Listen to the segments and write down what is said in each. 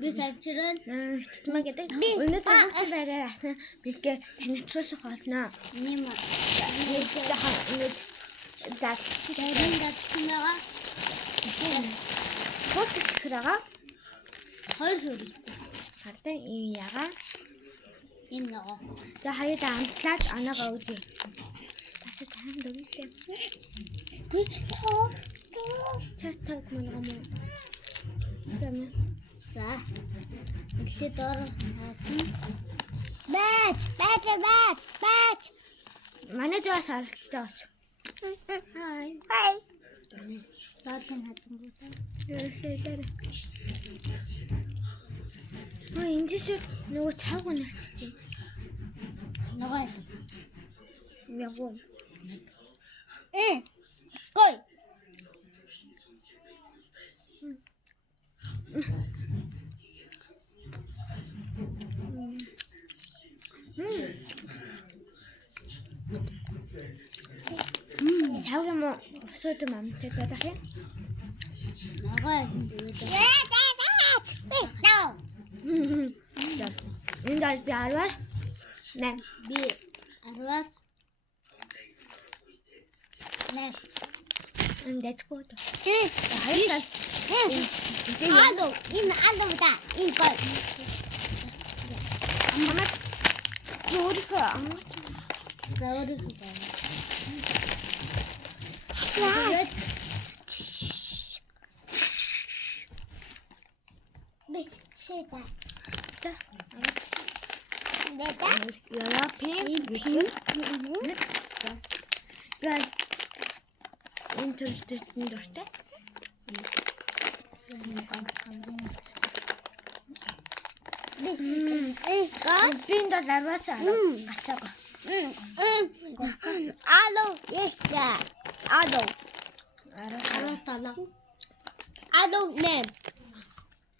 Би сарчрал Тутмаа гэдэг. Өнөөдөр бүгд байраар асна бэлгээ танилцуулах болно. юм. Ингээд заа Тэрийн датнага фокусрага хоёр сөрөг. хардаа ийм яга. Ийм нөгөө. За хаяада амтлаад анаага өгье. Тасаа танд өгье. Би Чат таг мангаа мөн. Тэмээ. за. Эхлээд доор хаасан. Бат. Манай дэвас харагдаж байгаа. Хай. Доорлын хатсан буудаа. Ерөөсөө. Энд шиг нөгөө цааг нэрчтэй. Нөгөө юм. Ягуу. Гой. Цааг юм уу? Өсөөд мамтай дах юм. Нөгөө юм буудаа. Энд аль би арвал. Нэм. Би 10-аас 8. Энд дэцгоо. Хаяа. Адо, энэ адовда. Энэ гой. Аммаа. Өөрийнхөө аммаа. Заурыг Яа. би чита. За. Дэта. Яапин. Яа. Энэ төлөвтэй дуртай. Бин дол арваас гацаага. Ало, яста. Ало. Ало, нэм.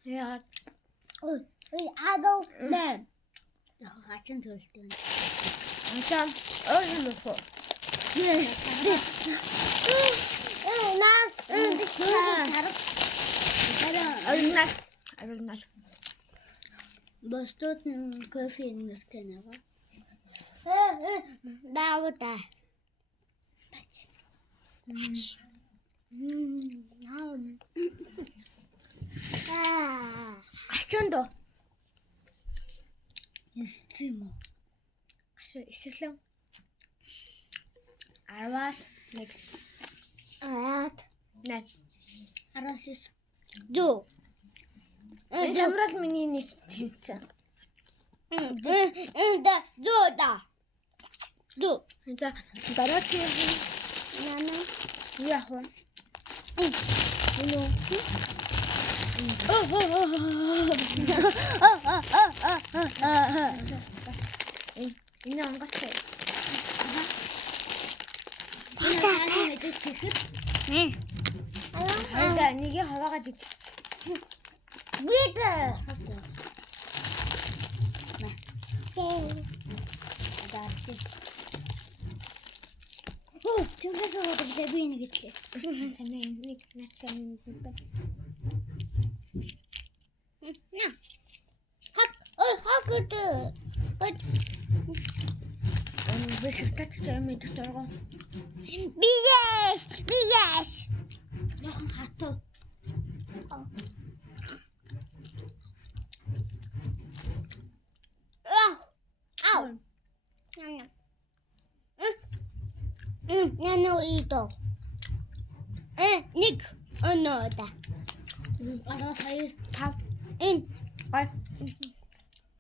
Яа. Ой, ало, нэм. Хачин төлөвтэй. Ачаа өөрөөр Арунал. Бостот кофе нэртэй нэг. Даавда. Ачондо. Эстэмо. Ишэрлэн. Арваас нэг. Аат. Нэг. Арасис. Дөө. Замрал миний нийт тэмцээ. Энда зөөда. Дөө. За дараагийн Нана. яах вэ? Энэ ангаатай. Яагаад мэдэж чихэр? За нэг хаваагаад идчих. Бид. Тэмцээс аваад би нэг итлээ. Самээ нэг начсан юм. Хагд. Бишгтач чамд дөргөө. Биеш. Яхан хатуу. Ау. Нано ито. Ник онода. Араа сая Тав. гой.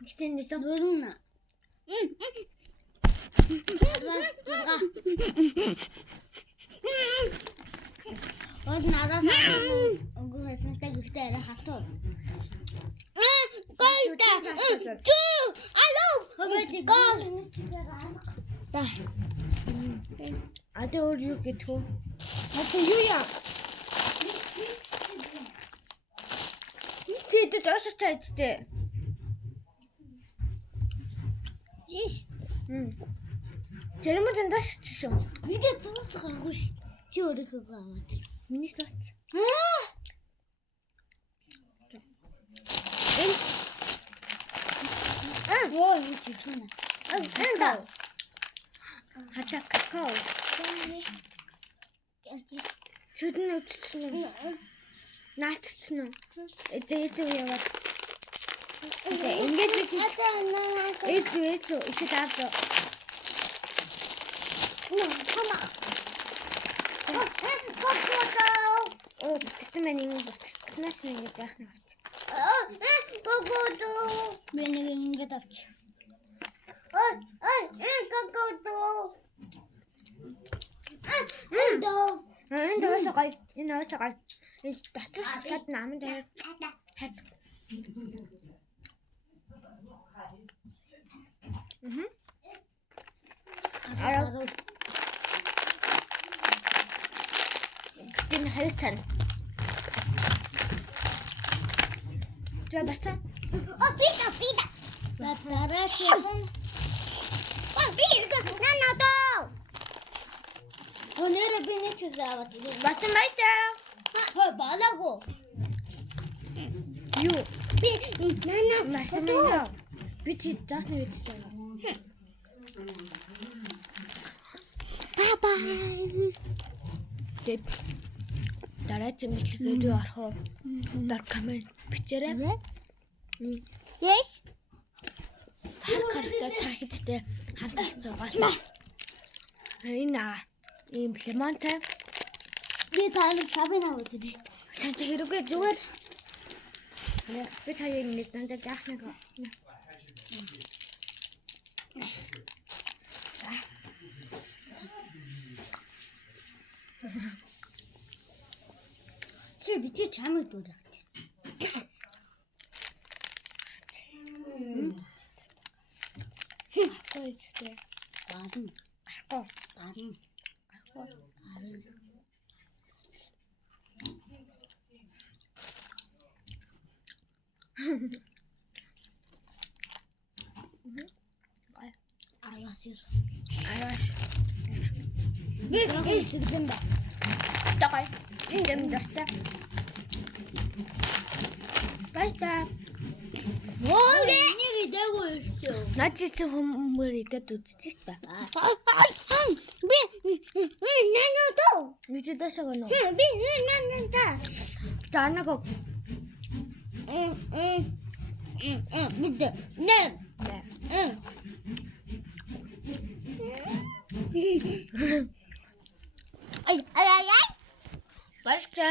Гэтэн нэлээ. Нөрнө. Од нараас өгөөсөн тэгтээ арай хатуу. Гойта. Алло. Гол. Та. А тэ өөр юу гэдэг вэ? А тэ юу яа? Тэд дэвшиж чаажтэй. Жиш. Зэрэмд эндаш чишээ. Видео дуусгаагүй шүү. Чи өөрийнхөө аваад. Миний цац. Энэ Ой, чичүүнэ. Какао. Хата какао. Шүдэн өвчсөн үү? Наатцсан уу? Эцэг яваад. Ингээд би эцэг ишээ таавал. Оо, тэгсэн мэн ингэ ботснаас ингэ заах нь авч. Би нэг ингэж авч. Энэ даасаа энэ даасаа энэ дотор шоколад намын дээр хат. Энэ хайртай. Жабата. Пита. Татарачсан. Нанадоо. Өнөөдөр би нэг ч аваад. Басан байта. Балаагүй. Юу? Би нана Машинаа. Би чи заахны үедээ. Папа. Тэд дараагийн мэдлэгээр орох уу? Дор комент бичээрэй. Yes. Харахад та хэдтэй хамталж байгаа. Энэ ийм лимонтай. Би таалаг сабын аваад ирээ. Санта хэрэггүй зүгээр. Би таяг нэг дандаа заах нэг. Чи бити чамд дурах. Хөөе. Бадан. Арко. Бадан. Арвасис. Араш. Би сэргэн ба. Такай. Зиндэм дашта. Байта. Ой, нэг идээгөө шүү. Нажиж хүмүүс идэд үзчих та. Би нанадоо. Мэдээ дэшээ гэнэ. Би нанадаа. Танаго. Мэдээ. Нэ. Ай. Башка.